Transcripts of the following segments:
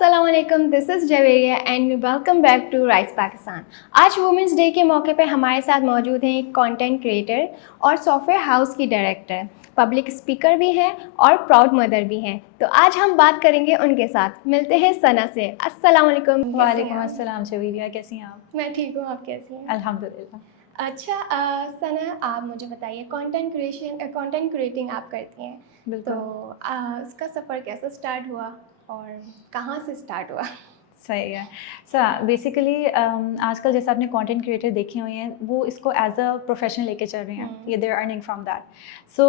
अस्सलाम वालेकुम, this is Javeria and welcome back to Rise Pakistan. आज वुमेंस डे के मौके पे हमारे साथ मौजूद हैं एक कंटेंट क्रिएटर और सॉफ्टवेयर हाउस की डायरेक्टर, पब्लिक स्पीकर भी हैं और प्राउड मदर भी हैं। तो आज हम बात करेंगे उनके साथ। मिलते हैं सना से। अस्सलाम वालेकुम। वालेकुम अस्सलाम जवीरिया, कैसी हैं आप? मैं ठीक हूँ, आप कैसी हैं? अल्हम्दुलिल्लाह। अच्छा सना, आप मुझे बताइए, कंटेंट क्रिएटिंग आप करती हैं, तो बिल्कुल उसका सफ़र कैसे स्टार्ट हुआ और कहाँ से स्टार्ट हुआ? सही है। बेसिकली आजकल जैसे आपने कंटेंट क्रिएटर देखे हुए हैं, वो इसको एज अ प्रोफेशन लेके चल रहे हैं, ये there earning from that. So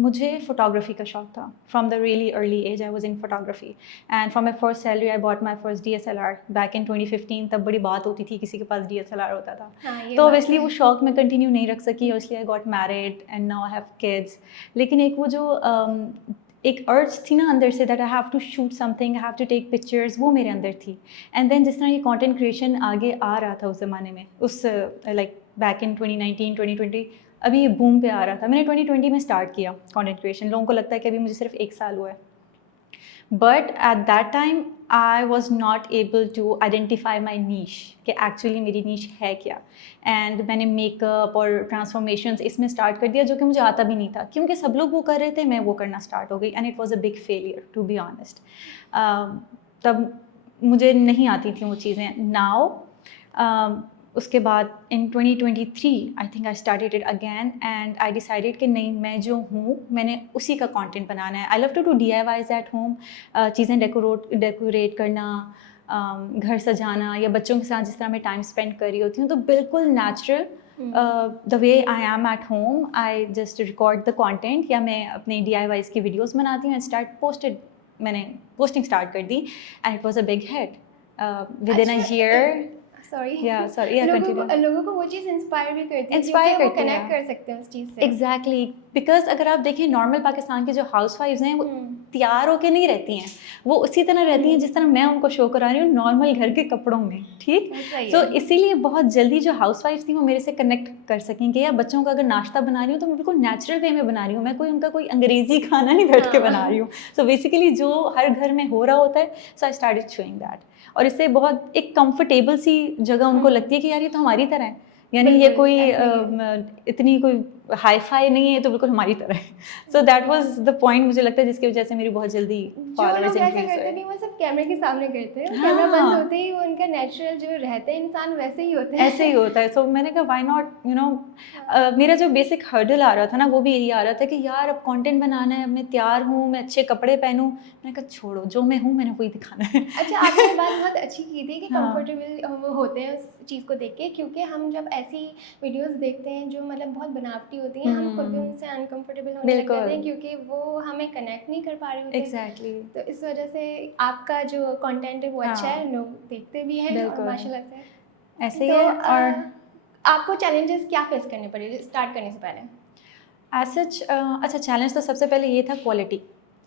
मुझे फोटोग्राफी का शौक था। From the really early age I was in photography and from my first salary I bought my first DSLR back in 2015। तब बड़ी बात होती थी किसी के पास DSLR होता था। हाँ, ये तो बात ऑब्वियसली है। वो शौक मैं कंटिन्यू नहीं रख सकी, इसलिए I got married and now I have kids. लेकिन एक वो जो एक अर्ज थी ना अंदर से, that I have to shoot something, I have to take pictures, वो मेरे अंदर थी। एंड देन जिस तरह ये कंटेंट क्रिएशन आगे आ रहा था उस ज़माने में, उस लाइक बैक इन 2019 2020 अभी ये बूम पे आ रहा था। मैंने 2020 में स्टार्ट किया कंटेंट क्रिएशन। लोगों को लगता है कि अभी मुझे सिर्फ 1 साल हुआ है, but at that time I was not able to identify my niche कि एक्चुअली मेरी नीश है क्या। एंड मैंने मेकअप और ट्रांसफॉर्मेशंस इसमें स्टार्ट कर दिया, जो कि मुझे आता भी नहीं था, क्योंकि सब लोग वो कर रहे थे, मैं वो करना स्टार्ट हो गई। And it was a big failure to be honest. तब मुझे नहीं आती थी वो चीज़ें। नाउ उसके बाद इन 2023 I think I started it again and I decided कि नहीं, मैं जो हूँ मैंने उसी का कंटेंट बनाना है। I love to do DIYs at home, चीज़ें डेकोरेट करना, घर सजाना, या बच्चों के साथ जिस तरह मैं टाइम स्पेंड कर रही होती हूँ, तो बिल्कुल natural the way I am at home. I just record the content, या मैं अपने DIYs की वीडियोज़ बनाती हूँ एंड मैंने पोस्टिंग स्टार्ट कर दी and it was a big hit within a year. Sorry continue. लोगों को वो चीज़ इंस्पायर भी करती है, इंस्पायर क्योंकि वो करती कनेक्ट है कर सकते हैं उस चीज़ से। एग्जैक्टली, बिकॉज अगर आप देखें नॉर्मल पाकिस्तान की जो हाउस वाइफ्स हैं, वो तैयार होके नहीं रहती हैं, वो उसी तरह रहती हैं जिस तरह मैं उनको शो करा रही हूँ, नॉर्मल घर के कपड़ों में। ठीक, सो इसीलिए बहुत जल्दी जो हाउस वाइफ्स थी वो मेरे से कनेक्ट कर सकेंगे। या बच्चों का अगर नाश्ता बना रही हूँ तो मैं बिल्कुल नेचुरल वे में बना रही हूँ, मैं उनका कोई अंग्रेजी खाना नहीं बैठ के बना रही हूँ। सो बेसिकली जो हर घर में हो रहा होता है, सो आई स्टार्टेड शोइंग दैट। और इससे बहुत एक कंफर्टेबल सी जगह उनको लगती है कि यार ये तो हमारी तरह है, यानी ये कोई इतनी कोई हाई फाई नहीं है, तो बिल्कुल हमारी तरह है। सो दैट वाज द पॉइंट, मुझे लगता है जिसकी वजह से मेरी बहुत जल्दी फॉलोअर्स इंक्रीज हुए। नहीं, वो सब कैमरे के सामने करते हैं, कैमरा बंद होते ही वो उनका नेचुरल जो रहते हैं इंसान वैसे ही होते हैं, ऐसे ही होता है। सो मैंने कहा व्हाई नॉट, यू नो, मेरा जो बेसिक हर्डल आ रहा था ना, वो भी यही आ रहा था कि यार अब कंटेंट बनाना है, मैं तैयार हूँ, मैं अच्छे कपड़े पहनूं। मैंने कहा छोड़ो, जो मैं हूँ मैंने वही दिखाना है। अच्छा, आपने ये बात बहुत अच्छी की थी कि कंफर्टेबल होते हैं उस चीज़ को देख के, क्योंकि हम जब ऐसी वीडियोस देखते हैं जो मतलब बहुत बनावटी होती हैं, हम खुद भी उनसे अनकंफर्टेबल होने लग जाते हैं, क्योंकि वो हमें कनेक्ट नहीं कर पा रहे होते। एग्जैक्टली। तो इस वजह से आपका जो कंटेंट है वो अच्छा है, लोग देखते भी हैं और माशाल्लाह से ऐसे ही तो है। और आपको चैलेंजेस क्या फेस करने पड़े स्टार्ट करने से पहले? एज सच अच्छा, चैलेंज तो सबसे पहले ये था क्वालिटी,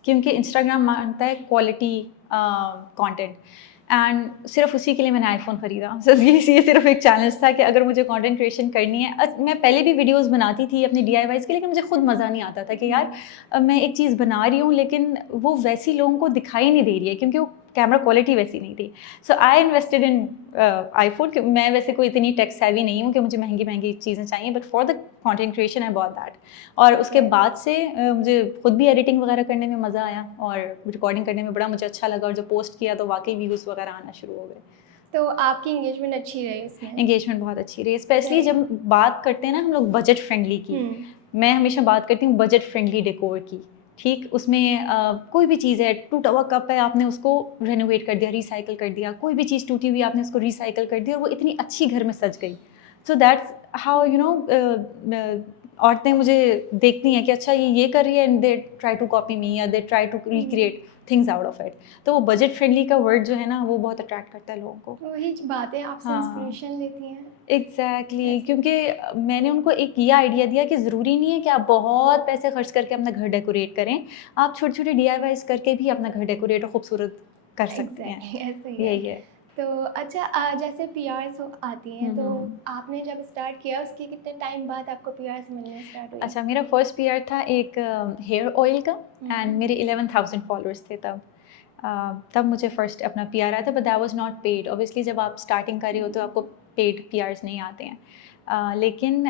क्योंकि इंस्टाग्राम मांगता है क्वालिटी कंटेंट, एंड सिर्फ उसी के लिए मैंने आईफोन ख़रीदा। सो ये सिर्फ एक चैलेंज था कि अगर मुझे कंटेंट क्रिएशन करनी है। मैं पहले भी वीडियोस बनाती थी अपनी DIYs के, लेकिन मुझे खुद मज़ा नहीं आता था कि यार मैं एक चीज़ बना रही हूँ लेकिन वो वैसी लोगों को दिखाई नहीं दे रही है, क्योंकि वो कैमरा क्वालिटी वैसी नहीं थी। सो आई इन्वेस्टेड इन आईफोन। मैं वैसे कोई इतनी टेक सेवी नहीं हूँ कि मुझे महंगी महंगी चीज़ें चाहिए, but for the content creation I bought that. और उसके बाद से मुझे खुद भी एडिटिंग वगैरह करने में मज़ा आया और रिकॉर्डिंग करने में बड़ा मुझे अच्छा लगा, और जब पोस्ट किया तो वाकई व्यूज़ वगैरह आना शुरू हो गए। तो आपकी एंगेजमेंट अच्छी रही उसमें? एंगेजमेंट बहुत अच्छी रही, स्पेशली जब बात करते हैं ना हम लोग बजट फ्रेंडली की। मैं हमेशा बात करती हूँ बजट फ्रेंडली डेकोर की। ठीक, उसमें कोई भी चीज़ है, टूटा हुआ कप है, आपने उसको रेनोवेट कर दिया, रिसाइकिल कर दिया, कोई भी चीज़ टूटी हुई आपने उसको रिसाइकिल कर दिया और वो इतनी अच्छी घर में सज गई। So that's how, you know, औरतें मुझे देखती हैं कि अच्छा ये कर रही है, and they try to copy me, या they try to recreate things out of it. तो वो बजट फ्रेंडली का वर्ड जो है ना, वो बहुत अट्रैक्ट करता है लोगों को। वही बात है, आपसे इंस्पिरेशन लेती हैं। एग्जैक्टली, क्योंकि मैंने उनको एक ये आइडिया दिया कि ज़रूरी नहीं है कि आप बहुत पैसे खर्च करके अपना घर डेकोरेट करें, आप छोटे छोटे DIYs करके भी अपना घर डेकोरेट और खूबसूरत कर सकते हैं। ऐसे ही यही है। तो अच्छा, जैसे PRs आती हैं, तो आपने जब स्टार्ट किया उसके कितने टाइम बाद आपको PRs मिलने स्टार्ट हुए? अच्छा, मेरा फर्स्ट PR था एक हेयर ऑयल का, एंड मेरे 11,000 फॉलोअर्स थे तब। तब मुझे फ़र्स्ट अपना PR आया था, but that was not paid. Obviously जब आप स्टार्टिंग कर रहे हो तो आपको पेड PRs नहीं आते हैं। लेकिन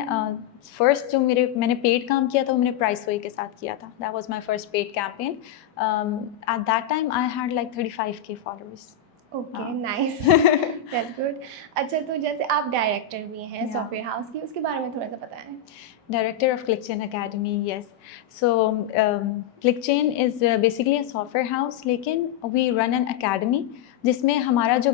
फ़र्स्ट जो मैंने पेड काम किया था वो मैंने प्राइसवे के साथ किया था। That was my first paid campaign. At that time I had like 35K followers. Okay, हाँ। Nice, that's good. अच्छा, तो जैसे आप डायरेक्टर भी हैं Yeah. सॉफ्टवेयर हाउस की, उसके बारे में थोड़ा सा बताएं। Director of ClickChain Academy, yes. So ClickChain is basically a software house, लेकिन we run an academy जिसमें हमारा जो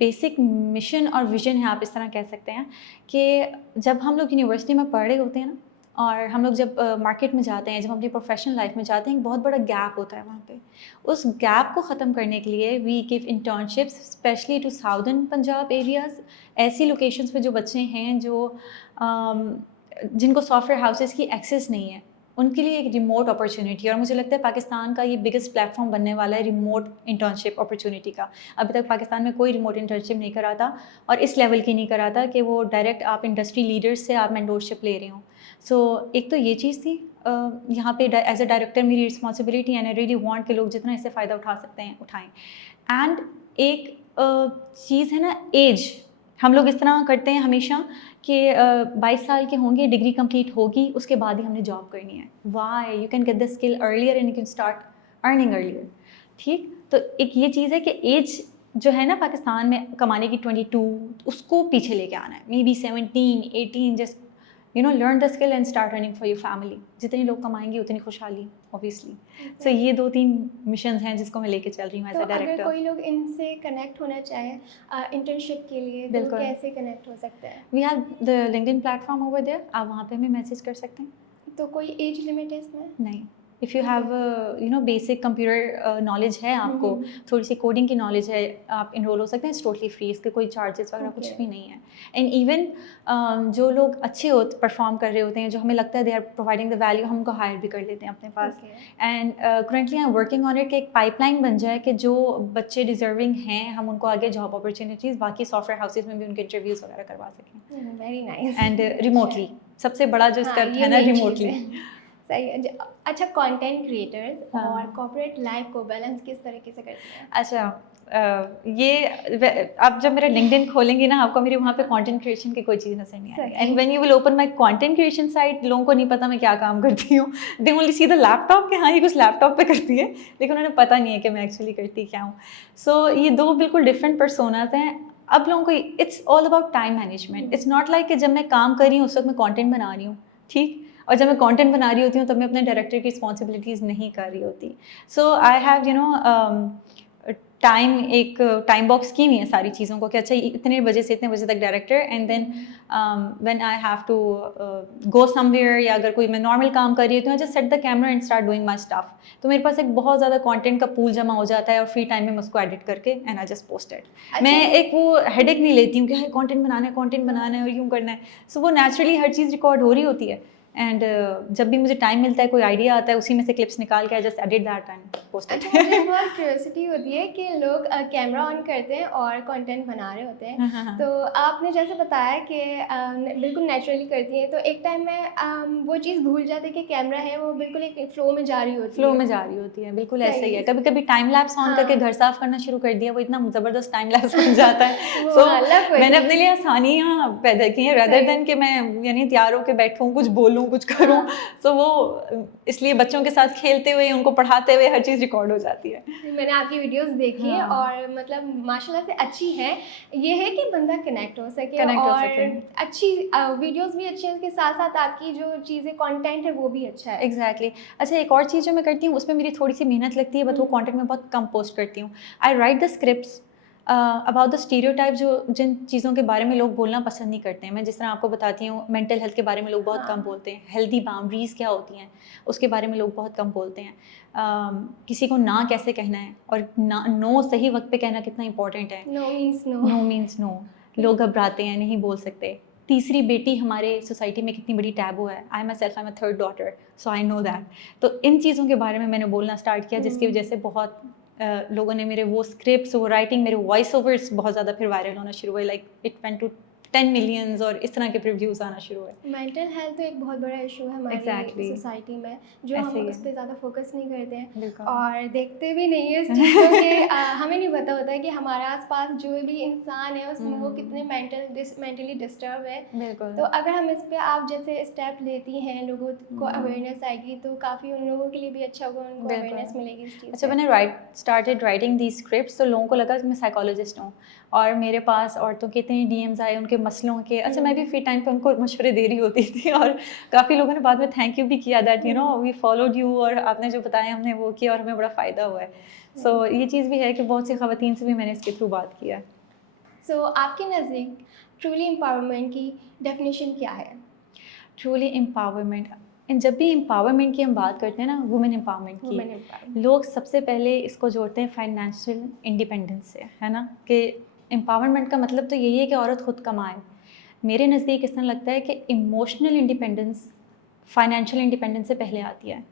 बेसिक मिशन और विजन है, आप इस तरह कह सकते हैं कि जब हम लोग यूनिवर्सिटी में पढ़ रहे होते हैं ना, और हम लोग जब मार्केट में जाते हैं, जब हम अपनी प्रोफेशनल लाइफ में जाते हैं, एक बहुत बड़ा गैप होता है वहाँ पे। उस गैप को ख़त्म करने के लिए we give internships specially to southern Punjab areas, ऐसी लोकेशंस पे जो बच्चे हैं जो जिनको सॉफ्टवेयर हाउसेस की एक्सेस नहीं है, उनके लिए एक रिमोट अपॉर्चुनिटी। और मुझे लगता है पाकिस्तान का ये बिगेस्ट प्लेटफॉर्म बनने वाला है रिमोट इंटर्नशिप अपॉर्चुनिटी का। अभी तक पाकिस्तान में कोई रिमोट इंटर्नशिप नहीं कराता, और इस लेवल की नहीं कराता कि वो डायरेक्ट आप इंडस्ट्री लीडर्स से आप मेंटोरशिप ले रहे हो। सो एक तो ये चीज़ थी, यहाँ पे एज अ डायरेक्टर मेरी responsibility and I really want कि लोग जितना इससे फ़ायदा उठा सकते हैं उठाएं। एंड एक चीज़ है ना, एज, हम लोग इस तरह करते हैं हमेशा कि 22 साल के होंगे, डिग्री कंप्लीट होगी, उसके बाद ही हमने जॉब करनी है। Why, you can get the skill earlier and you can start earning earlier. ठीक, तो एक ये चीज़ है कि एज जो है ना पाकिस्तान में कमाने की 22, उसको पीछे लेके आना है। May be 17, 18, just learn the skill and start earning for your family. जितने लोग कमाएंगे उतनी खुशहाली, ऑब्वियसली। सो ये 2-3 मिशंस हैं जिसको मैं लेके चल रही हूँ एज तो अ डायरेक्टर। अगर कोई लोग इनसे कनेक्ट होना चाहे इंटर्नशिप के लिए, तो बिल्कुल। कैसे कनेक्ट हो सकते हैं? We have the LinkedIn platform over there, आप वहाँ पे हमें मैसेज कर सकते हैं। तो कोई एज लिमिट है इसमें? नहीं, if you have basic computer knowledge है आपको, थोड़ी सी कोडिंग की नॉलेज है, आप इनरोल हो सकते हैं। इट्स टोटली फ्री, इसके कोई चार्जेस वगैरह कुछ भी नहीं है। एंड इवन जो लोग अच्छे परफॉर्म कर रहे होते हैं, जो हमें लगता है they are providing the value, हम उनको हायर भी कर लेते हैं अपने पास। And currently I am working on it कि एक पाइपलाइन बन जाए कि जो बच्चे डिजर्विंग हैं हम उनको आगे जॉब अपॉर्चुनिटीज़ बाकी सॉफ्टवेयर हाउसेज में भी उनके इंटरव्यूज़ वगैरह करवा सकें। Very nice. एंड रिमोटली, सबसे बड़ा जो इसका है ना, रिमोटली। सही है। अच्छा, कंटेंट क्रिएटर्स हाँ। और कॉर्पोरेट लाइफ को बैलेंस किस तरीके से करते हैं? अच्छा, आप जब मेरा लिंक्डइन खोलेंगे ना, आपको मेरे वहाँ पे कंटेंट क्रिएशन की कोई चीज़ नजर नहीं आएगी। And when you will open my content creation site, लोगों को नहीं पता मैं क्या काम करती हूँ। They only see the laptop कि हाँ ये कुछ लैपटॉप पे करती है, लेकिन उन्हें पता नहीं है कि मैं एक्चुअली करती क्या हूँ। सो ये दो बिल्कुल डिफरेंट पर्सोनाज हैं। अब लोगों को it's all about time management. It's not like कि जब मैं काम कर रही हूँ उस वक्त मैं कंटेंट बना रही हूँ, ठीक, और जब मैं कंटेंट बना रही होती हूँ तब मैं अपने डायरेक्टर की रिस्पॉन्सिबिलिटीज़ नहीं कर रही होती। सो आई हैव एक टाइम बॉक्स की हुई है सारी चीज़ों को कि अच्छा इतने बजे से इतने बजे तक director, and then when I have to go somewhere, या अगर कोई मैं नॉर्मल काम कर रही हूँ तो I just set the camera and start doing my stuff. तो मेरे पास एक बहुत ज़्यादा कंटेंट का पूल जमा हो जाता है, और फ्री टाइम में मैं उसको एडिट करके and I just post it. मैं एक वो हेडेक नहीं लेती हूँ कि हाँ कंटेंट बनाना है और यूँ करना है। सो वो नेचुरली हर चीज़ रिकॉर्ड हो रही होती है। एंड जब भी मुझे टाइम मिलता है, कोई आइडिया आता है, उसी में से क्लिप्स निकाल के just edit that and post it. अच्छा, मुझे बहुत क्यूरियोसिटी होती है कि लोग कैमरा ऑन करते हैं और कंटेंट बना रहे होते हैं। तो आपने जैसे बताया कि बिल्कुल नेचुरली करती हैं, तो एक टाइम में वो चीज़ भूल जाते हैं कि कैमरा है, वो बिल्कुल एक फ्लो में जा रही होती है। बिल्कुल ऐसे ही है। कभी कभी टाइम लैप्स ऑन करके घर साफ करना शुरू कर दिया, वो इतना ज़बरदस्त टाइम लैप्स बन जाता है। सो मैंने अपने लिए आसानियाँ पैदा की हैं, रेदर देन कि मैं यानी तैयार होकर बैठूँ, कुछ बोलूँ, कुछ करूँ। सो वो इसलिए बच्चों के साथ खेलते हुए, उनको पढ़ाते हुए हर चीज़ रिकॉर्ड हो जाती है। मैंने आपकी वीडियोस देखी है और मतलब माशाल्लाह से अच्छी है। ये है कि बंदा कनेक्ट हो सके और अच्छी वीडियोस भी अच्छी हैं, उसके साथ साथ आपकी जो चीज़ें कंटेंट है वो भी अच्छा है। एग्जैक्टली। अच्छा, एक और चीज़ जो मैं करती हूँ उसमें मेरी थोड़ी सी मेहनत लगती है, बट वो कंटेंट में बहुत कम पोस्ट करती हूँ। I write the scripts about the stereotype, जो जिन चीज़ों के बारे में लोग बोलना पसंद नहीं करते हैं। मैं जिस तरह आपको बताती हूँ, मेंटल हेल्थ के बारे में लोग बहुत कम बोलते हैं। हेल्दी बाउंड्रीज़ क्या होती हैं उसके बारे में लोग बहुत कम बोलते हैं। किसी को ना कैसे कहना है, और ना नो सही वक्त पे कहना कितना इंपॉर्टेंट है। No means no. लोग घबराते हैं, नहीं बोल सकते। तीसरी बेटी हमारे सोसाइटी में कितनी बड़ी टैबू है। I am a third daughter, so I know that. तो इन चीज़ों के बारे में मैंने बोलना स्टार्ट किया, जिसकी वजह से बहुत लोगों ने मेरे वो स्क्रिप्ट्स, वो राइटिंग, मेरे वॉइस ओवर्स बहुत ज़्यादा फिर वायरल होना शुरू हुए। Like it went to 10 millions और इस तरह के रिव्यूज़ आना शुरू हुए। मेंटल हेल्थ तो एक बहुत बड़ा इशू है हमारी Exactly. सोसाइटी में, जो ऐसे हम ही उस पर ज़्यादा फोकस नहीं करते हैं बिल्कुल। और देखते भी नहीं है इस चीज़ को कि हमें नहीं पता होता है कि हमारे आसपास जो भी इंसान है उसमें वो कितने मेंटली डिस्टर्ब है। बिल्कुल। तो अगर हम इस पे आप जैसे स्टेप लेती हैं, लोगों को अवेयरनेस आएगी तो काफ़ी उन लोगों के लिए भी अच्छा होगा, उनको बिल्कुल। अवेयरनेस मिलेगी इस चीज़ अच्छा, से। मैंने स्टार्टेड राइटिंग दी स्क्रिप्ट्स तो लोगों को लगा कि मैं साइकोलॉजिस्ट हूँ और मेरे पास औरतों के इतने डीएम्स आए उनके मसलों के। अच्छा, मैं भी फ्री टाइम पे उनको मशवरे दे रही होती थी और काफ़ी लोगों ने बाद में थैंक यू भी किया that you know we followed you और आपने जो बताया हमने वो किया और हमें बड़ा फ़ायदा हुआ है। सो ये चीज़ भी है कि बहुत सी ख़वातीन से भी मैंने इसके थ्रू बात किया। सो आपके नज़दीक ट्रूली एम्पावरमेंट की डेफिनेशन क्या है? ट्रूली एम्पावरमेंट, जब भी एम्पावरमेंट की हम बात करते हैं ना, वुमेन एम्पावरमेंट वुमेन की, एम्पावरमेंट। लोग सबसे पहले इसको जोड़ते हैं फाइनेंशियल इंडिपेंडेंस से, है ना, कि एम्पावरमेंट का मतलब तो यही है कि औरत खुद कमाए। मेरे नज़दीक इस तरह लगता है कि इमोशनल इंडिपेंडेंस फाइनेंशियल इंडिपेंडेंस से पहले आती है।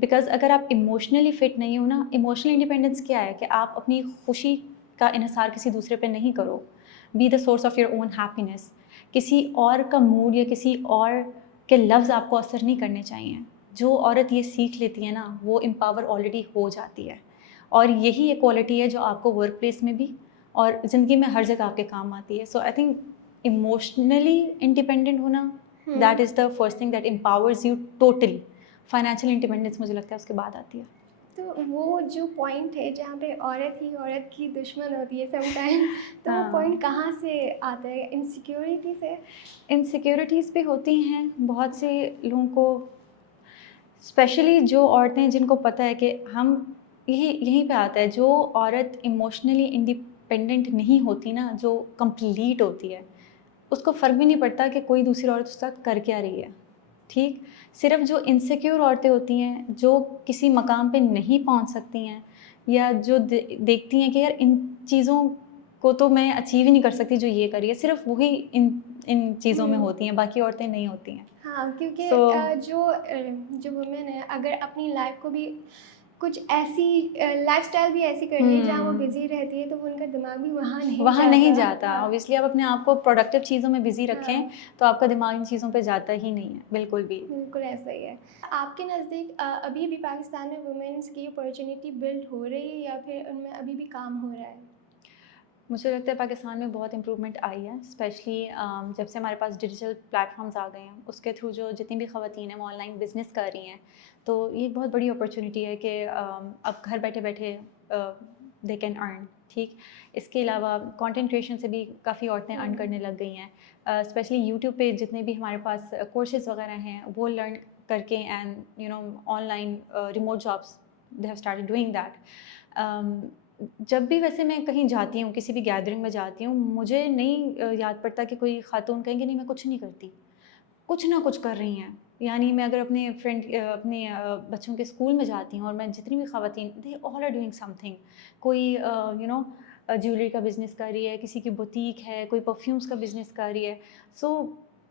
बिकॉज़ अगर आप इमोशनली फ़िट नहीं हो ना, इमोशनल इंडिपेंडेंस क्या है कि आप अपनी खुशी का इन्हिसार किसी दूसरे पे नहीं करो। Be the source of your own happiness. किसी और का मूड या किसी और के लफ्ज़ आपको असर नहीं करने चाहिए। जो औरत ये सीख लेती है ना, वो एम्पावर ऑलरेडी हो जाती है और यही एक क्वालिटी है जो आपको वर्क प्लेस में भी और ज़िंदगी में हर जगह आपके काम आती है। सो आई थिंक इमोशनली इंडिपेंडेंट होना, that is the first thing that empowers you totally. Financial independence मुझे लगता है उसके बाद आती है। तो वो जो पॉइंट है जहाँ पे औरत ही औरत की दुश्मन होती है समटाइम, तो वो पॉइंट कहाँ से आता है? इनसिक्योरिटी से? इनसिक्योरिटीज़ भी होती हैं बहुत से लोगों को, स्पेशली जो औरतें जिनको पता है कि हम यहीं पे आता है, जो औरत इमोशनली इंडिपेंडेंट नहीं होती ना, जो कंप्लीट होती है, उसको फ़र्क भी नहीं पड़ता कि कोई दूसरी औरत उसके साथ कर क्या रही है, ठीक? सिर्फ़ जो इनसिक्योर औरतें होती हैं, जो किसी मकाम पे नहीं पहुंच सकती हैं या जो देखती हैं कि यार इन चीज़ों को तो मैं अचीव ही नहीं कर सकती जो ये करी है, सिर्फ़ वही इन इन चीज़ों में होती हैं, बाकी औरतें नहीं होती हैं। हाँ, क्योंकि सो जो वुमेन है अगर अपनी लाइफ को भी कुछ ऐसी लाइफस्टाइल भी ऐसी कर ली जहाँ वो बिजी रहती है तो वो उनका दिमाग भी वहाँ नहीं जाता। जाता। हाँ, ऑब्वियसली आप अपने आप को प्रोडक्टिव चीज़ों में बिज़ी रखें, हाँ, तो आपका दिमाग इन चीज़ों पे जाता ही नहीं है, बिल्कुल भी। बिल्कुल ऐसा ही है। आपके नज़दीक अभी भी पाकिस्तान में वुमेन्स की अपॉर्चुनिटी बिल्ड हो रही है या फिर उनमें अभी भी काम हो रहा है? मुझे लगता है पाकिस्तान में बहुत इम्प्रूवमेंट आई है, स्पेशली जब से हमारे पास डिजिटल प्लेटफॉर्म्स आ गए हैं, उसके थ्रू जो जितनी भी ख़वातीन हैं वो ऑनलाइन बिज़नेस कर रही हैं। तो ये एक बहुत बड़ी अपॉर्चुनिटी है कि अब घर बैठे-बैठे दे कैन अर्न, ठीक? इसके अलावा कंटेंट क्रिएशन से भी काफ़ी औरतें अर्न करने लग गई हैं। स्पेशली यूट्यूब पे जितने भी हमारे पास कोर्सेज़ वगैरह हैं, वो लर्न करके and you know online remote jobs they have started doing that. जब भी वैसे मैं कहीं जाती हूँ, किसी भी गैदरिंग में जाती हूँ, मुझे नहीं याद पड़ता कि कोई खातून कहेंगी नहीं मैं कुछ नहीं करती, कुछ ना कुछ कर रही हैं। यानी मैं अगर अपने अपने बच्चों के स्कूल में जाती हूँ और मैं जितनी भी ख़वातीन, they all are doing something. कोई यू नो ज्वेलरी का बिज़नेस कर रही है, किसी की बुटीक है, कोई परफ्यूम्स का बिज़नेस कर रही है। सो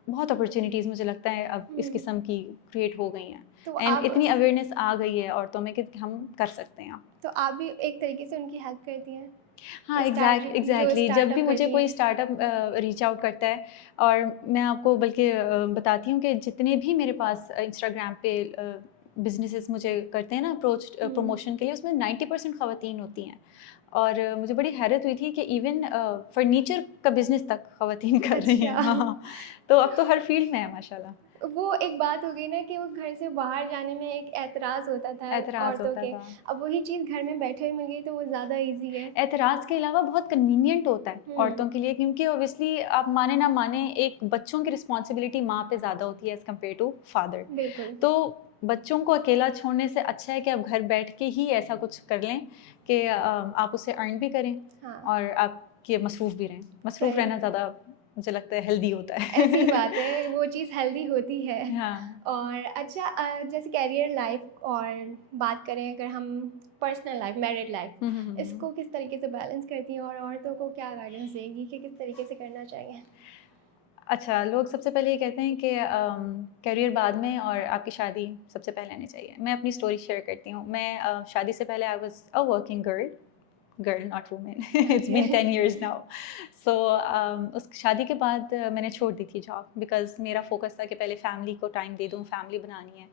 बहुत अपॉर्चुनिटीज़ मुझे लगता है अब इस किस्म की क्रिएट हो गई हैं तो एंड आप इतनी अवेयरनेस आ गई है औरतों में कि हम कर सकते हैं। तो आप भी एक तरीके से उनकी हेल्प करती हैं? हाँ, जो एग्ज़ैक्टली जब भी स्टार्टअप मुझे करती कोई हैं? स्टार्टअप रीच आउट करता है और मैं आपको बल्कि बताती हूँ कि जितने भी मेरे पास इंस्टाग्राम पे बिज़नेसेस मुझे करते हैं ना अप्रोच प्रमोशन के लिए, उसमें 90% ख़वातीन होती हैं और मुझे बड़ी हैरत हुई थी कि इवन फर्नीचर का बिज़नेस तक ख़वातीन कर रही हैं। अच्छा। हाँ, तो अब तो हर फील्ड में है माशाल्लाह। वो एक बात हो गई ना कि वो घर से बाहर जाने में एक ऐतराज़ होता था एतराज़ औरतों होता के, था। अब वही चीज़ घर में बैठे हुए मिल गई तो वो ज़्यादा ईज़ी है। एतराज़ के अलावा बहुत कन्वीनिएंट होता है हुँ, औरतों के लिए, क्योंकि ऑब्वियसली आप माने ना माने एक बच्चों की रिस्पॉन्सिबिलिटी माँ पे ज़्यादा होती है एज़ कम्पेयर टू फादर। बिल्कुल। तो बच्चों को अकेला छोड़ने से अच्छा है कि आप घर बैठ के ही ऐसा कुछ कर लें कि आप उससे अर्न भी करें हाँ, और आपके मसरूफ़ भी रहें। मसरूफ़ सही रहना है। ज़्यादा मुझे लगता है हेल्दी होता ऐसी है। बात है, वो चीज़ हेल्दी होती है। हाँ। और अच्छा जैसे करियर लाइफ़ और बात करें अगर हम पर्सनल लाइफ़, मैरिड लाइफ़, हुँ। इसको किस तरीके से बैलेंस करती हैं और औरतों को क्या गाइडेंस देंगी कि किस तरीके से करना चाहिए? अच्छा, लोग सबसे पहले ये कहते हैं कि करियर बाद में और आपकी शादी सबसे पहले आनी चाहिए। मैं अपनी स्टोरी शेयर करती हूँ। मैं शादी से पहले I was a working girl, girl not women, it's been 10 years now. So उस शादी के बाद मैंने छोड़ दी थी जॉब, बिकॉज मेरा फोकस था कि पहले फैमिली को टाइम दे दूँ, फैमिली बनानी है.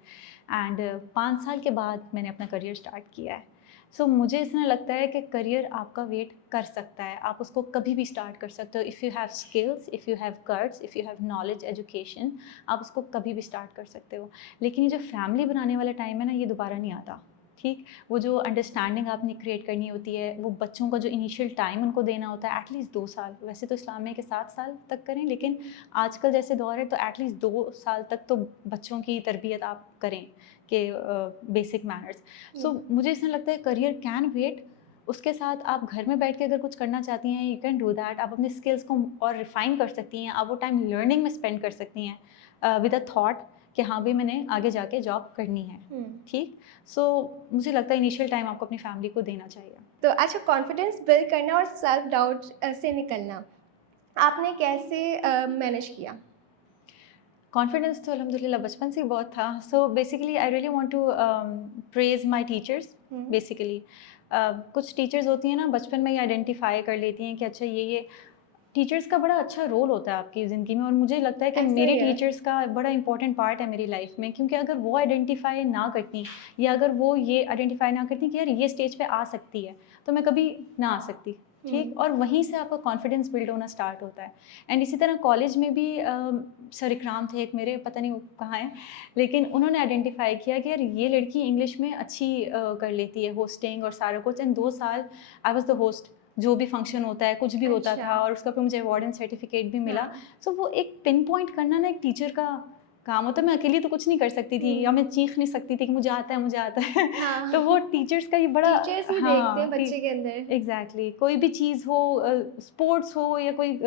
एंड 5 साल के बाद मैंने अपना करियर स्टार्ट किया है. सो मुझे इसमें लगता है कि करियर आपका वेट कर सकता है, आप उसको कभी भी स्टार्ट कर सकते हो. If you have skills, if you have guts, if you have knowledge, education, आप उसको कभी भी स्टार्ट कर सकते हो. लेकिन ये जो फैमिली बनाने वाला टाइम है ना, ये दोबारा नहीं आता. ठीक, वो जो अंडरस्टैंडिंग आपने क्रिएट करनी होती है, वो बच्चों का जो इनिशियल टाइम उनको देना होता है, एटलीस्ट 2 साल. वैसे तो इस्लाम में कि 7 साल तक करें, लेकिन आजकल जैसे दौर है तो एटलीस्ट 2 साल तक तो बच्चों की तरबियत आप करें कि बेसिक मैनर्स. सो मुझे इसमें लगता है करियर कैन वेट. उसके साथ आप घर में बैठ के अगर कुछ करना चाहती हैं, यू कैन डू दैट. आप अपने स्किल्स को और रिफाइन कर सकती हैं, आप वो टाइम लर्निंग में स्पेंड कर सकती हैं विद अ थॉट कि हाँ भाई मैंने आगे जाके जॉब करनी है. ठीक. सो मुझे लगता है इनिशियल टाइम आपको अपनी फैमिली को देना चाहिए. तो अच्छा, कॉन्फिडेंस बिल्ड करना और सेल्फ डाउट से निकलना आपने कैसे मैनेज किया? कॉन्फिडेंस तो अल्हम्दुलिल्लाह बचपन से ही बहुत था. So basically I really want to praise my teachers. Basically कुछ टीचर्स होती हैं ना, बचपन में ही आइडेंटिफाई कर लेती हैं कि अच्छा ये टीचर्स का बड़ा अच्छा रोल होता है आपकी ज़िंदगी में. और मुझे लगता है कि ऐसा मेरे ही है। टीचर्स का बड़ा इंपॉर्टेंट पार्ट है मेरी लाइफ में, क्योंकि अगर वो आइडेंटिफाई ना करती, या अगर वो ये आइडेंटिफाई ना करती कि यार ये स्टेज पे आ सकती है, तो मैं कभी ना आ सकती. ठीक. और वहीं से आपका कॉन्फिडेंस बिल्ड होना स्टार्ट होता है. एंड इसी तरह कॉलेज में भी सर इकराम थे एक मेरे, पता नहीं वो कहाँ हैं, लेकिन उन्होंने आइडेंटिफाई किया कि यार ये लड़की इंग्लिश में अच्छी कर लेती है, होस्टिंग और सारा कुछ. एंड 2 साल आई वॉज द होस्ट, जो भी फंक्शन होता है, कुछ भी होता अच्छा. था, और उसका फिर मुझे अवार्ड एंड सर्टिफिकेट भी मिला. हाँ. सो वो एक पिन पॉइंट करना ना एक टीचर का काम होता है. मैं अकेली तो कुछ नहीं कर सकती थी, या मैं चीख नहीं सकती थी कि मुझे आता है, मुझे आता है. हाँ. तो वो टीचर्स का ही बड़ा, टीचर्स ही देखते हैं बच्चे के अंदर. एग्जैक्टली. कोई भी चीज़ हो, स्पोर्ट्स हो या कोई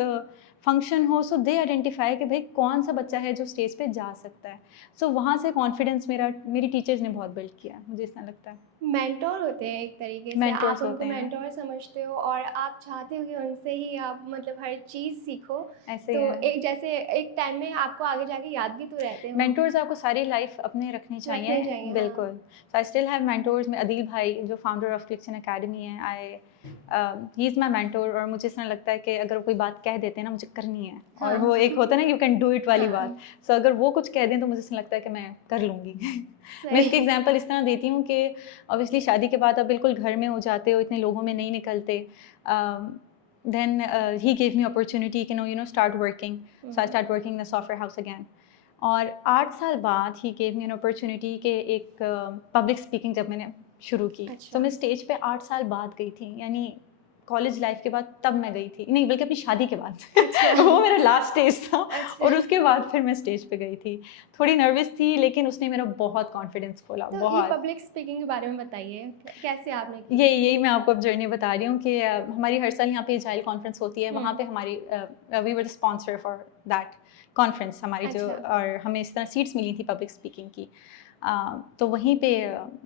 फंक्शन हो, सो दे आइडेंटिफाई कि भाई कौन सा बच्चा है जो स्टेज पे जा सकता है. सो वहाँ से कॉन्फिडेंस मेरी टीचर्स ने बहुत बिल्ड किया, मुझे इतना लगता है. मेंटोर होते हैं एक तरीके से, Mentors आप उनको होते हैं. मेंटोर समझते हो और आप चाहते हो कि उनसे ही आप मतलब हर चीज़ सीखो. ऐसे तो ही है. एक जैसे एक टाइम में आपको आगे जाके याद भी तो रहते हैं वो. मेंटोर्स आपको सारी लाइफ अपने रखने चाहिए. रखने चाहिए, हाँ. बिल्कुल. सो आई स्टिल हैव मेंटोर्स. में अदील भाई जो फाउंडर ऑफ क्लिक्स अकेडमी है, ही इज़ माई मेंटोर. और मुझे इसमें लगता है कि अगर वो कोई बात कह देते हैं ना, मुझे करनी है. हाँ. और वो एक होता है ना, यू कैन डू इट वाली हाँ. बात. सो अगर वो कुछ कह दें तो मुझे इसमें लगता है कि मैं कर लूँगी. मैं इसकी एग्जांपल इस तरह देती हूँ कि ऑब्वियसली शादी के बाद आप बिल्कुल घर में हो जाते हो, इतने लोगों में नहीं निकलते. Then he gave me opportunity कि no start working. So I start working in a software house again. और 8 साल बाद he gave me an opportunity कि एक पब्लिक स्पीकिंग जब मैंने शुरू की. अच्छा. तो मैं स्टेज पे 8 साल बाद गई थी, यानी कॉलेज लाइफ के बाद तब मैं गई थी, नहीं बल्कि अपनी शादी के बाद. अच्छा. वो मेरा लास्ट स्टेज था. अच्छा. और उसके बाद फिर मैं स्टेज पे गई थी. थोड़ी नर्वस थी, लेकिन उसने मेरा बहुत कॉन्फिडेंस खोला. तो ये बहुत. पब्लिक स्पीकिंग के बारे में बताइए, कैसे आपने की? यही मैं आपको अब जर्नी बता रही हूँ कि हमारी हर साल यहाँ पे एजाइल कॉन्फ्रेंस होती है. वहाँ पे हमारी we were the sponsor for that conference हमारी जो. अच्छा. और हमें इस तरह सीट्स मिली थी पब्लिक स्पीकिंग की. तो वहीं पे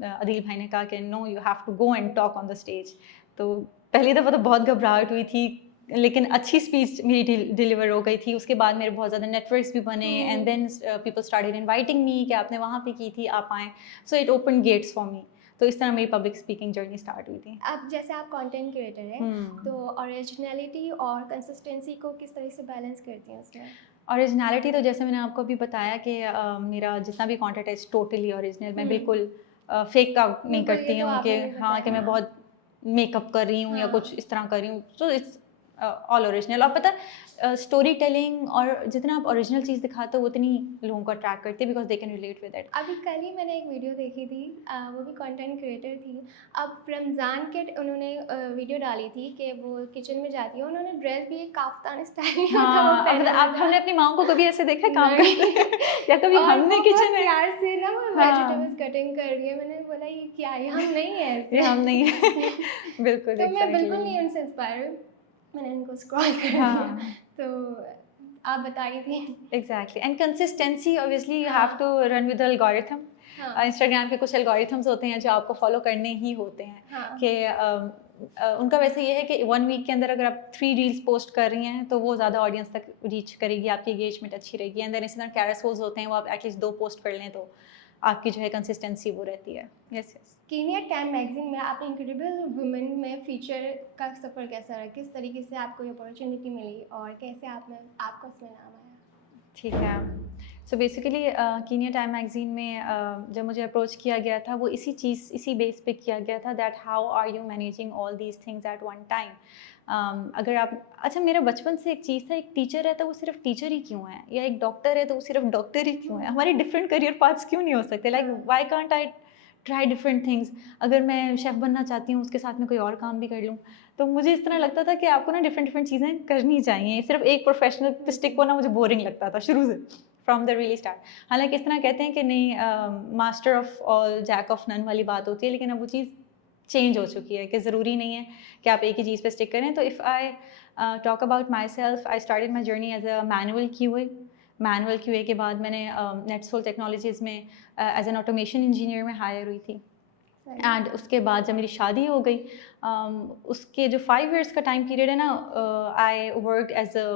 अदील भाई ने कहा कि no you have to go and talk on the stage. तो पहली दफ़ा तो बहुत घबराहट हुई थी, लेकिन अच्छी स्पीच मेरी डिलीवर हो गई थी. उसके बाद मेरे बहुत ज़्यादा नेटवर्क्स भी बने. And then people started inviting me कि आपने वहाँ पे की थी, आप आएँ. So it open gates for me. तो इस तरह मेरी पब्लिक स्पीकिंग जर्नी स्टार्ट हुई थी. अब जैसे आप कंटेंट क्रिएटर हैं, तो ओरिजिनलिटी और कंसिस्टेंसी को किस तरह से बैलेंस करती हैं उसमें? ओरिजिनलिटी तो जैसे मैंने आपको अभी बताया कि मेरा जितना भी कंटेंट है टोटली ओरिजिनल. मैं बिल्कुल फेक आउट नहीं बिल्कुल, ये करती तो हूँ कि आपने भी हाँ कि बताया. मैं बहुत मेकअप कर रही हूँ या हाँ. कुछ इस तरह कर रही हूँ. So it's all original. और पता स्टोरी टेलिंग और जितना आप ओरिजिनल चीज़ दिखाते हो उतनी लोगों को अट्रैक्ट करती है, because they can relate with it. अभी कल ही मैंने एक वीडियो देखी थी, वो भी कंटेंट क्रिएटर थी. अब रमज़ान के उन्होंने वीडियो डाली थी कि वो किचन में जाती है, उन्होंने ड्रेस भी एक काफ्तान स्टाइल में हाँ. अब आप हमने अपनी माँ को कभी ऐसे देखा काम करते या कभी हमने किचन में प्यार से ना वो हाँ. वेजिटेबल्स कटिंग कर रही है. मैंने बोला ये क्या है, हम नहीं है ऐसे. ये हम नहीं है. बिल्कुल. तो मैं बिल्कुल नहीं उनसे इंस्पायर. मैंने उनको स्क्रॉल कर दिया. तो आप बता रही थी. Exactly. And consistency obviously you हाँ. Have to run with algorithm. हाँ. इंस्टाग्राम के कुछ एल्गोरिथम्स होते हैं जो आपको फॉलो करने ही होते हैं. हाँ. कि उनका वैसे ये है कि 1 वीक के अंदर अगर आप 3 रील्स पोस्ट कर रही हैं तो वो ज़्यादा ऑडियंस तक रीच करेगी, आपकी एंगेजमेंट अच्छी रहेगी. एंड देन इसी तरह कैरोसोल्स होते हैं, वो आप एटलीस्ट 2 पोस्ट कर लें तो आपकी जो है कंसिस्टेंसी वो रहती है। Yes yes. Kenya time magazine में आपने इनक्रेडिबल वुमेन में फीचर का सफ़र कैसा रहा, किस तरीके से आपको ये अपॉर्चुनिटी मिली और कैसे आपका उसमें नाम आया? ठीक है। So basically Kenya time magazine में जब मुझे अप्रोच किया गया था वो इसी बेस पे किया गया था that how are you managing all these things at one time. अगर आप अच्छा मेरा बचपन से एक चीज़ था, एक टीचर है तो वो सिर्फ टीचर ही क्यों है, या एक डॉक्टर है तो वो सिर्फ डॉक्टर ही क्यों है, हमारे डिफरेंट करियर पाथ्स क्यों नहीं हो सकते, like why can't I try different things. अगर मैं शेफ़ बनना चाहती हूँ उसके साथ में कोई और काम भी कर लूँ। तो मुझे इस तरह लगता था कि आपको ना डिफरेंट डिफरेंट चीज़ें करनी चाहिए, सिर्फ एक प्रोफेशनल पे स्टिक होना मुझे बोरिंग लगता था शुरू से, फ्रॉम द रियली स्टार्ट। हालांकि इस तरह कहते हैं कि नहीं master of all jack of none वाली बात होती है, लेकिन अब वो चीज़ चेंज हो चुकी है कि ज़रूरी नहीं है कि आप एक ही चीज़ पे स्टिक करें। तो if I talk about myself, I started my journey as a manual QA के बाद मैंने नेटसोल टेक्नोलॉजीज़ में एज एन ऑटोमेशन इंजीनियर में हायर हुई थी। एंड उसके बाद जब मेरी शादी हो गई, उसके जो 5 इयर्स का टाइम पीरियड है ना, I work as a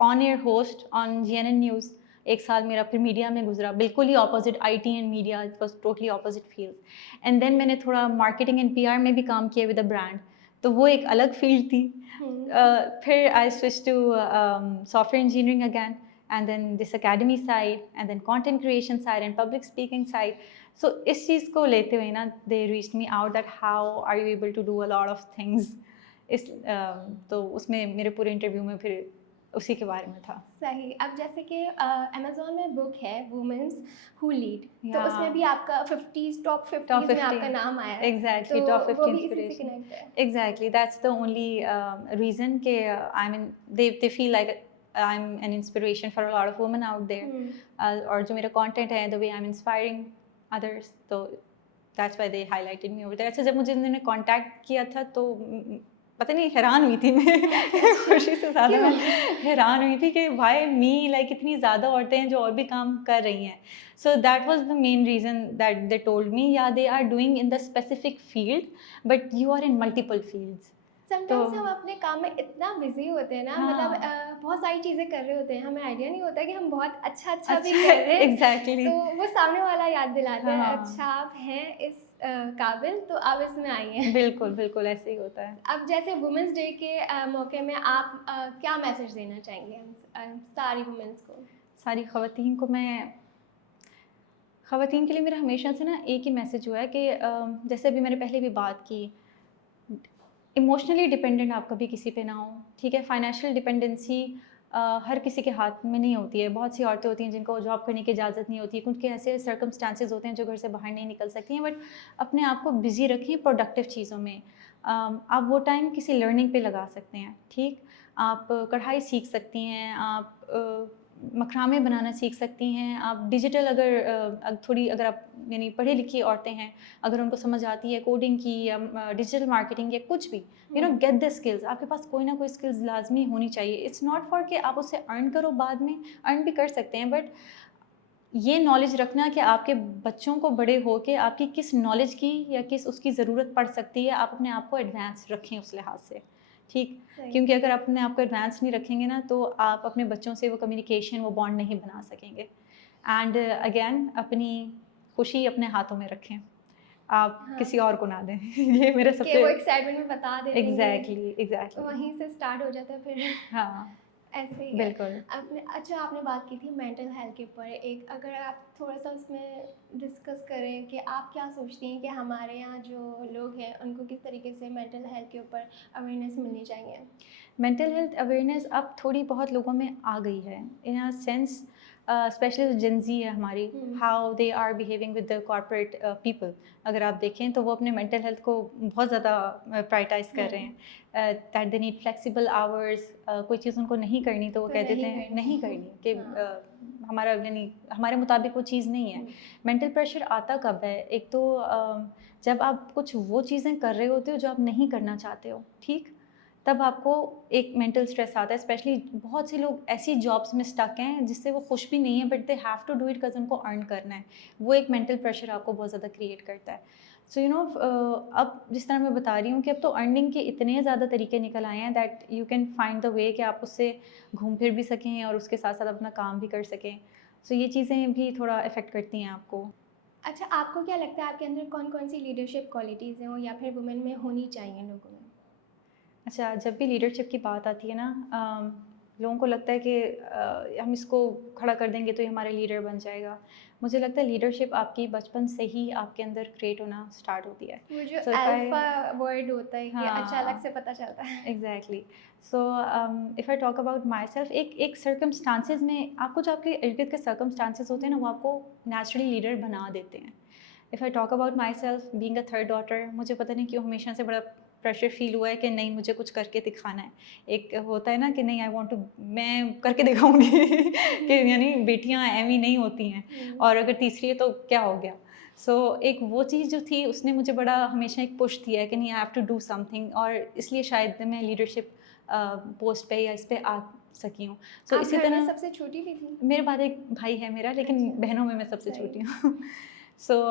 on air host on GNN news. 1 साल मेरा फिर मीडिया में गुजरा, बिल्कुल ही opposite, IT and media, it was totally opposite field. And then मैंने थोड़ा मार्केटिंग एंड पीआर में भी काम किया विद अ ब्रांड, तो वो एक अलग फील्ड थी। फिर I switch to software engineering again, and then this academy side, and then content creation side and public speaking side. So इस चीज़ को लेते हुए ना they reached me out that how are you able to do a lot of things. तो उसमें मेरे पूरे interview में फिर उसी के बारे में था। सही। अब जैसे कि अमेज़न में बुक है वुमेन्स हु लीड, तो Yeah. उसमें भी आपका 50 टॉप 50 में आपका नाम आया है। Exactly, तो top 50 वो भी इसी से inspiration. कनेक्ट है। Exactly, that's the only reason कि I mean they feel like I'm an inspiration for a lot of women out there. और जो मेरा content है, the way I'm inspiring others, तो that's why they highlighted me over there. अच्छा, जब मुझे उन्होंने contact किया था तो पता नहीं हैरान हुई थी मैं खुशी से ज़्यादा मैं हैरान हुई थी कि वाई मी, लाइक इतनी ज़्यादा औरतें हैं जो और भी काम कर रही हैं। So that was the main reason that they told me, या they are doing in the specific field but you are in multiple fields. Sometimes हम अपने काम में इतना बिजी होते हैं ना, मतलब बहुत सारी चीज़ें कर रहे होते हैं, हमें आइडिया नहीं होता कि हम बहुत अच्छा भी कर रहे हैं। एग्जैक्टली। तो वो सामने वाला याद दिलाते हैं, हाँ। अच्छा आप हैं इस काबिल, तो आप इसमें आइए। बिल्कुल बिल्कुल ऐसे ही होता है। अब जैसे वुमेंस डे के मौके में आप क्या मैसेज देना चाहेंगे हम सारी वुमेन्स को? सारी ख़वातीन को मैं, ख़वातीन के लिए मेरा हमेशा से ना एक ही मैसेज हुआ है कि जैसे अभी मैंने पहले भी बात की, इमोशनली डिपेंडेंट आप कभी किसी पे ना हो, ठीक है। फाइनेंशियल डिपेंडेंसी हर किसी के हाथ में नहीं होती है। बहुत सी औरतें होती हैं जिनको जॉब करने की इजाज़त नहीं होती है, उनके ऐसे सर्कमस्टांसेस होते हैं जो घर से बाहर नहीं निकल सकती हैं, बट अपने आप को बिज़ी रखें प्रोडक्टिव चीज़ों में। आप वो टाइम किसी लर्निंग पे लगा सकते हैं, ठीक। आप कढ़ाई सीख सकती हैं, आप मखरामे बनाना सीख सकती हैं, आप डिजिटल अगर आप यानी पढ़ी लिखी औरतें हैं, अगर उनको समझ आती है कोडिंग की या डिजिटल मार्केटिंग या कुछ भी, you know, get the skills. आपके पास कोई ना कोई स्किल्स लाजमी होनी चाहिए। इट्स नॉट फॉर कि आप उससे अर्न करो, बाद में अर्न भी कर सकते हैं, बट ये नॉलेज रखना कि आपके बच्चों को बड़े हो के आपकी किस नॉलेज की या किस उसकी ज़रूरत पड़ सकती है, आप अपने आप को एडवांस रखें उस लिहाज से, ठीक। क्योंकि अगर अपने आप को एडवांस नहीं रखेंगे ना, तो आप अपने बच्चों से वो कम्युनिकेशन, वो बॉन्ड नहीं बना सकेंगे। एंड अगेन अपनी खुशी अपने हाथों में रखें, आप किसी और को ना दें। ये मेरा कि सबसे वो एक्साइटमेंट में बता देते हैं, एग्जैक्टली वहीं से स्टार्ट हो जाता है फिर। हाँ ऐसे ही है। बिल्कुल। आपने बात की थी मेंटल हेल्थ के ऊपर, एक अगर आप थोड़ा सा उसमें डिस्कस करें कि आप क्या सोचती हैं कि हमारे यहाँ जो लोग हैं उनको किस तरीके से मेंटल हेल्थ के ऊपर अवेयरनेस मिलनी चाहिए? मेंटल हेल्थ अवेयरनेस अब थोड़ी बहुत लोगों में आ गई है, इन अ सेंस स्पेशली जो जेंजी है हमारी, how they are behaving with the corporate people. अगर आप देखें तो वो अपने मेंटल हेल्थ को बहुत ज़्यादा प्रायोरिटाइज कर रहे हैं, that they need flexible hours. कोई चीज़ उनको नहीं करनी तो वो तो कह देते हैं नहीं करनी, कि हमारा यानी हमारे मुताबिक वो चीज़ नहीं है। मेंटल प्रेशर आता कब है? एक तो जब आप कुछ वो चीज़ें कर रहे होते हो जो आप नहीं करना चाहते हो, ठीक, तब आपको एक मेंटल स्ट्रेस आता है। स्पेशली बहुत से लोग ऐसी जॉब्स में स्टक हैं जिससे वो खुश भी नहीं है, but they have to do it because उनको अर्न करना है। वो एक मेंटल प्रेशर आपको बहुत ज़्यादा क्रिएट करता है। सो यू नो, अब जिस तरह मैं बता रही हूँ कि अब तो अर्निंग के इतने ज़्यादा तरीके निकल आए हैं that you can find the way कि आप उससे घूम फिर भी सकें और उसके साथ साथ अपना काम भी कर सकें। सो ये चीज़ें भी थोड़ा इफ़ेक्ट करती हैं आपको। अच्छा, आपको क्या लगता है आपके अंदर कौन-कौन सी लीडरशिप क्वालिटीज़ हैं या फिर वुमेन में होनी चाहिए लोगों में? अच्छा, जब भी लीडरशिप की बात आती है ना, लोगों को लगता है कि हम इसको खड़ा कर देंगे तो ये हमारा लीडर बन जाएगा। मुझे लगता है लीडरशिप आपकी बचपन से ही आपके अंदर क्रिएट होना स्टार्ट होती है। वो जो so if I alpha word होता है कि अचानक हाँ, से पता चलता है। Exactly. So if I talk about my self, एक सर्कमस्टांसेस में आपको जो आपके इर्द गिर्द के सर्कमस्टांसेस होते हैं ना, वो आपको नेचुरली लीडर बना देते हैं। If I talk about my self being a third daughter, मुझे पता नहीं क्यों हमेशा से बड़ा प्रेशर फील हुआ है कि नहीं, मुझे कुछ करके दिखाना है। एक होता है ना कि नहीं, आई वांट टू, मैं करके दिखाऊंगी कि यानी बेटियां एमी नहीं होती हैं, और अगर तीसरी है तो क्या हो गया। सो एक वो चीज़ जो थी उसने मुझे बड़ा हमेशा एक पुश दिया है कि नहीं, I have to do something, और इसलिए शायद मैं लीडरशिप पोस्ट पे या इस पे आ सकी हूँ। सो आप इसी घर में तरह सबसे छोटी भी थी? मेरे बाद एक भाई है मेरा, लेकिन अच्छा, बहनों में मैं सबसे सही। छोटी हूँ। सो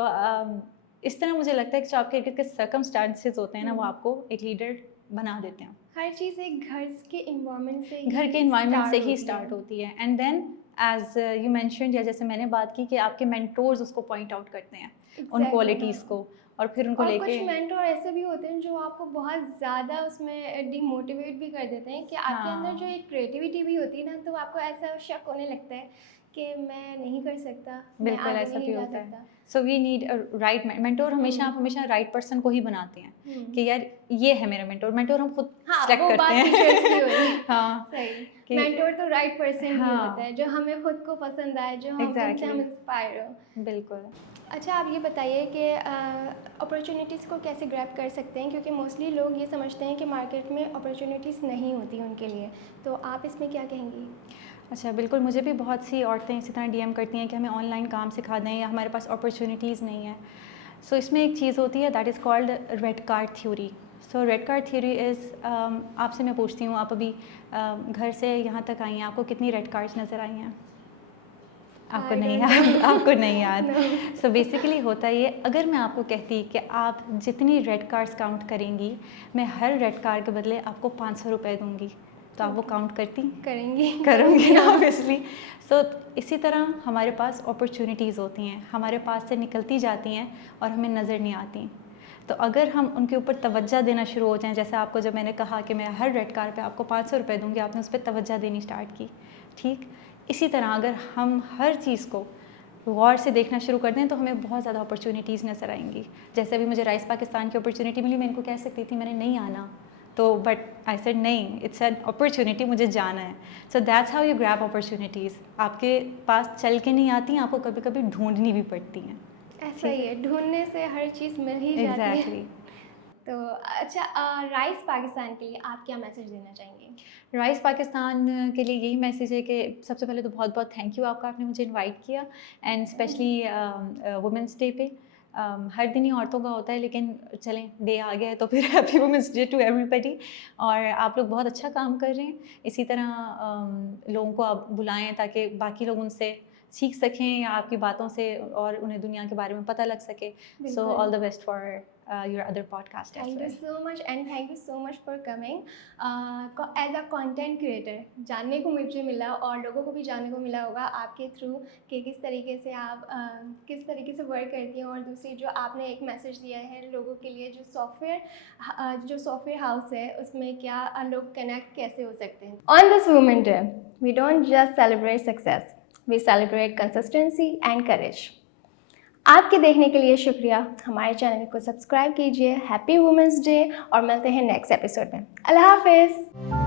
इस तरह मुझे लगता है कि जो आपके इर्द गिर्द के सर्कमस्टांसेस होते हैं ना, वो आपको एक लीडर बना देते हैं। हर चीज़ एक घर के इन्वायरमेंट से ही घर के इन्वायरमेंट से ही होती स्टार्ट है। होती है, and then as you mentioned, या जैसे मैंने बात की कि आपके मेंटोर्स उसको पॉइंट आउट करते हैं उन Exactly, क्वालिटीज़ हाँ। को, और फिर उनको और लेके कुछ मेंटर ऐसे भी होते हैं जो आपको बहुत ज़्यादा उसमें डिमोटिवेट भी कर देते हैं कि आपके अंदर जो हाँ, एक क्रिएटिविटी भी होती है ना, तो आपको ऐसा शक होने लगता है कि मैं नहीं कर सकता, मैं बिल्कुल आगे ऐसा भी नहीं जा होता है। सकता। So we need a right mentor. हमेशा आप हमेशा राइट पर्सन को ही बनाते हैं कि यार ये है मेरा मेंटोर। मेंटोर हम खुद हाँ, सेलेक्ट वो करते बात टीचर्स की हैं। हुई। हाँ, सही। कि मेंटोर तो राइट पर्सन ही होता हाँ, है, जो हमें खुद को पसंद आए, जो हम जिनसे हम एग्जैक्टली, इंस्पायर हो। बिल्कुल। अच्छा, आप ये बताइए कि अपॉर्चुनिटीज़ को कैसे ग्रैब कर सकते हैं, क्योंकि मोस्टली लोग ये समझते हैं कि मार्केट में अपॉर्चुनिटीज़ नहीं होती उनके लिए, तो आप इसमें क्या कहेंगी? अच्छा, बिल्कुल, मुझे भी बहुत सी औरतें इसी तरह डीएम करती हैं कि हमें ऑनलाइन काम सिखा दें या हमारे पास अपॉर्चुनिटीज़ नहीं है। सो इसमें एक चीज़ होती है that is called red card theory. So red card theory is, आपसे मैं पूछती हूँ, आप अभी घर से यहाँ तक आई हैं, आपको कितनी रेड कार्ड्स नज़र आई हैं? आपको I नहीं don't याद? know. आपको नहीं याद? No. सो बेसिकली होता ये, अगर मैं आपको कहती कि आप जितनी रेड कार्ड्स काउंट करेंगी, मैं हर रेड कार्ड के बदले आपको 500 रुपये दूँगी, तो आप वो काउंट करती? करेंगी। करूँगी ऑब्वियसली। सो इसी तरह हमारे पास अपॉर्चुनिटीज़ होती हैं, हमारे पास से निकलती जाती हैं और हमें नज़र नहीं आती। तो अगर हम उनके ऊपर तवज्जो देना शुरू हो जाएं, जैसे आपको जब मैंने कहा कि मैं हर रेड कार्ड पे आपको 500 रुपये दूँगी, आपने उस पर तवज्जो देनी स्टार्ट की, ठीक? इसी तरह अगर हम हर चीज़ को गौर से देखना शुरू कर दें तो हमें बहुत ज़्यादा अपॉर्चुनिटीज़ नज़र आएंगी। जैसे अभी मुझे राइस पाकिस्तान की अपॉर्चुनिटी मिली, मैं इनको कह सकती थी मैंने नहीं आना, तो बट आई सेड नहीं, इट्स एन अपॉर्चुनिटी, मुझे जाना है। So that's how you grab opportunities. आपके पास चल के नहीं आती, आपको कभी कभी ढूंढनी भी पड़ती हैं। ऐसा ही है, ढूंढने से हर चीज़ मिल ही जाती है। एग्जैक्टली। तो अच्छा, राइस पाकिस्तान के लिए आप क्या मैसेज देना चाहेंगे? राइस पाकिस्तान के लिए यही मैसेज है कि सबसे पहले तो बहुत बहुत थैंक यू आपका, आपने मुझे इनवाइट किया, एंड स्पेशली वुमेंस डे पे। हर दिन ही औरतों का होता है, लेकिन चलें डे आ गया है तो फिर happy women's day to everybody. और आप लोग बहुत अच्छा काम कर रहे हैं, इसी तरह लोगों को आप बुलाएं ताकि बाकी लोग उनसे सीख सकें या आपकी बातों से और उन्हें दुनिया के बारे में पता लग सके। सो बिल्कुल। All the best for your other podcast as thank you well. So much and thank you so much for coming. As a content creator जानने को मुझे मिला और लोगों को भी जानने को मिला होगा आपके थ्रू कि किस तरीके से आप किस तरीके से वर्क करती हैं, और दूसरी जो आपने एक मैसेज दिया है लोगों के लिए, जो सॉफ्टवेयर हाउस है उसमें क्या लोग कनेक्ट कैसे हो सकते हैं। On this women day we don't just celebrate success, we celebrate consistency and courage. आपके देखने के लिए शुक्रिया। हमारे चैनल को सब्सक्राइब कीजिए। हैप्पी वुमेंस डे और मिलते हैं नेक्स्ट एपिसोड में। अल्लाह हाफिज़।